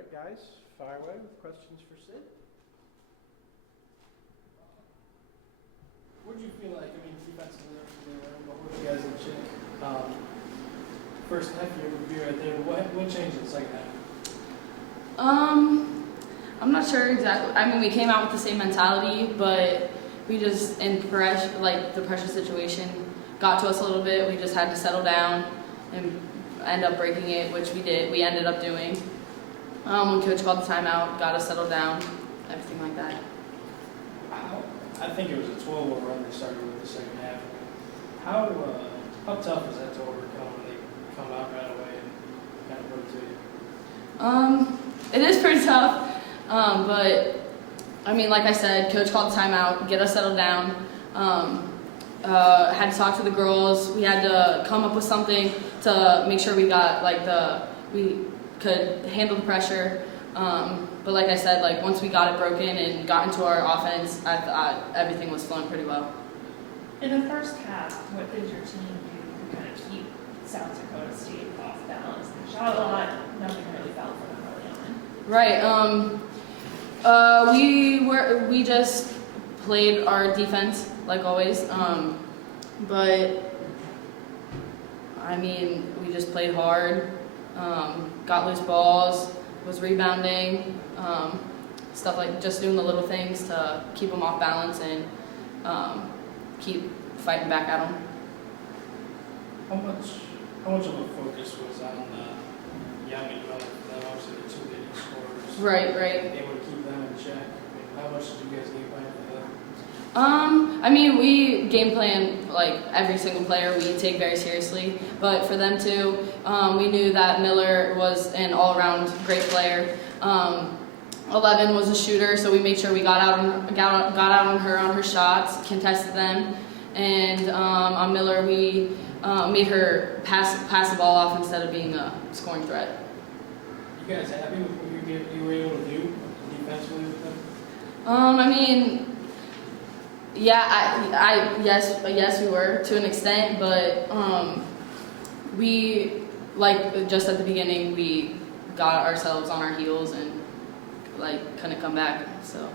right, guys, fire away with questions for Sid. What did you feel like? I mean, defensively, but what you guys in check? First half year would be right there. What changed in the second half? I'm not sure exactly. I mean, we came out with the same mentality, but we just in pressure, like the pressure situation, got to us a little bit. We just had to settle down and end up breaking it, which we did. We ended up doing. When coach called the timeout, got us settled down, everything like that. I think it was a 12-0 run they started with the second half. How tough is that to overcome when they come out right away and kind of break to you? It is pretty tough, but I mean, like I said, coach called the timeout, get us settled down. Had to talk to the girls. We had to come up with something to make sure we got we could handle the pressure. But like I said, once we got it broken and got into our offense, I thought everything was flowing pretty well. In the first half, what did your team do to kind of keep South Dakota State off balance? They shot a lot, nothing really fell for them early on. Right. We just played our defense like always. But I mean, we just played hard. Got loose balls, was rebounding, stuff like just doing the little things to keep them off balance and keep fighting back at them. How much of a focus was on young and developed? Obviously, the two leading scorers. Right. Able to keep them in check. I mean, how much did you guys game plan for them? I mean, we game plan every single player we take very seriously, but for them too, we knew that Miller was an all-around great player. 11 was a shooter, so we made sure we got out on her shots, contested them, and on Miller we made her pass the ball off instead of being a scoring threat. You guys happy with what you were able to do defensively with them? I mean. Yeah, yes, we were to an extent, but we just at the beginning we got ourselves on our heels and couldn't come back. So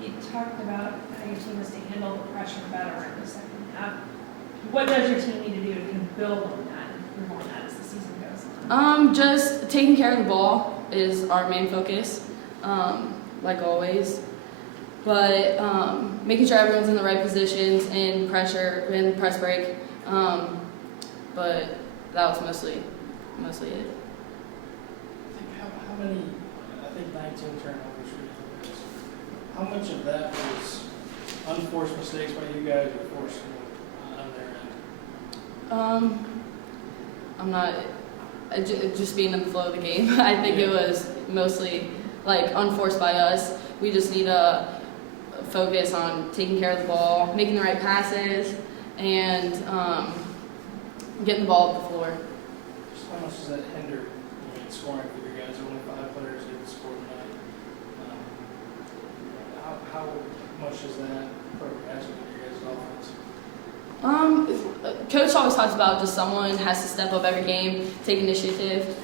You talked about how your team was to handle the pressure better in the second half. What does your team need to do to kind of build on that and improve on that as the season goes on? Just taking care of the ball is our main focus, like always. But making sure everyone's in the right positions in pressure, in press break. But that was mostly it. I think how many? I think 19 turnovers for you guys. How much of that was unforced mistakes by you guys or forced on their end? I'm not just being in the flow of the game. I think it was mostly unforced by us. We just need to focus on taking care of the ball, making the right passes, and getting the ball up the floor. Just how much does that hinder scoring for you guys? Only 5 players didn't score tonight. How much does that progress with your guys' offense? Coach always talks about just someone has to step up every game, take initiative.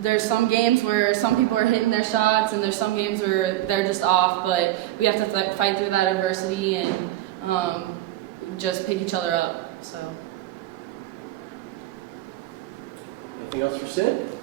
There's some games where some people are hitting their shots, and there's some games where they're just off, but we have to fight through that adversity and just pick each other up. So. Anything else for Sid?